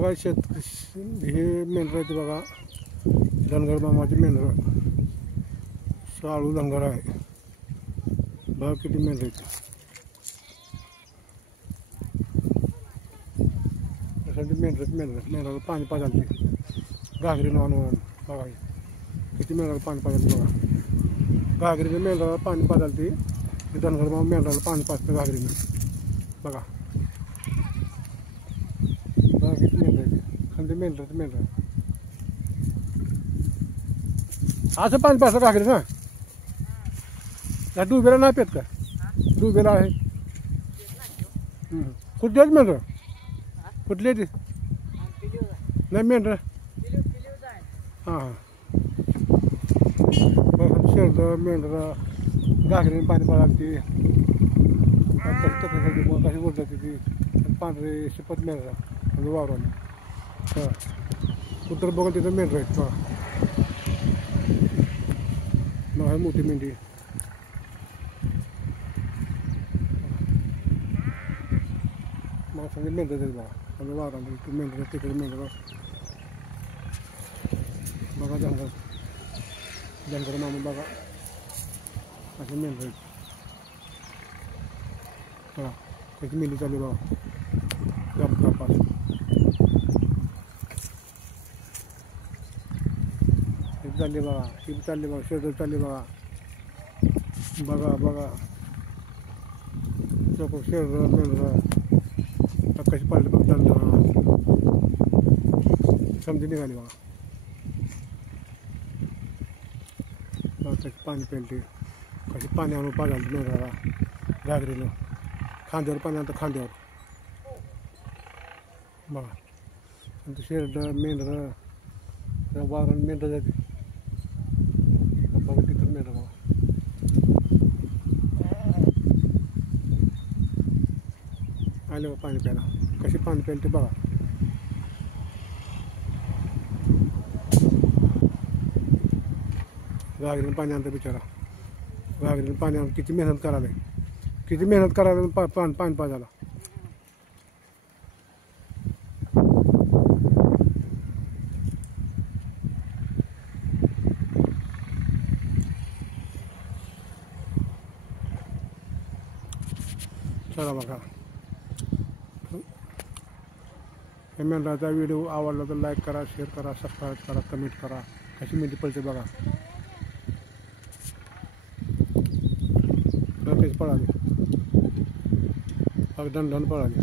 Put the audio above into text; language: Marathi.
बघा हे मेंढर आहे ते बघा, धनगर मामाचे मेंढर, साळू धनगर आहे. बघा किती मेंढर आहेत. मेंढराला पाणी पाजायला घागरी आणून बघा किती मेंढराला पाणी पाजायला बघा. घागरीने मेंढराला पाणी पाजायला ती धनगर मामा मेंढराला पाणी पाजतं घागरीने. बघा बघा किती मेंढर आहे. खाली मेंढर असं पाणी पाजतं घागरी ना. या डुबेला नाही पेत का? डुबेला आहे. कुठले आहेत मेंढर? कुठले ते नाही मेंढर? हां बघा शेरडं मेंढर घागरीने पाणी पाजायला ती कशी तक्रारी कशी बोलतात ती पांढरे शिपत मेंढरा म्हणजे वावराने. हां उत्तर बघा तिथं मेंढर आहेत. मग आहे मोठी मेंढी. मग सांगितलं मेंढर आहेत बघा म्हणजे वावराने इकडे मेंढर तिकडे मेंढर. बघा धनगर मामा बघा असे मेंढर आहेत. बघा त्याची मेंढी चालली बघा गप्पास. ही चालली बघा, ही चालली बघा, शेजार चालली बघा. बघा शेजार मेंढर कशी पाडली बघ. समजी निघाली बघा. कशी पाणी प्यायली कशी पाणी आणून पाजायला मेंढराला घागरीनं. खांद्यावर पाणी आणतं खांद्यावर. बघा आणि शेरडं मेंढर वावरानं मेंढर जाते. बघा तिथं मेंढर बघा. आले बघा पाणी प्यायला. कशी पाणी प्यायला ते बघा. घागरीनं पाणी आणतं बिचारा. घागरीनं पाणी आणून किती मेहनत करायला पाणी पाजायला. चला बघा हे मेंढराचा व्हिडिओ आवडला तर लाईक करा, शेअर करा, सबस्क्राईब करा, कमेंट करा. कशी मेंढी पळते बघा. कशी पळाली. अगदी दण पळाली.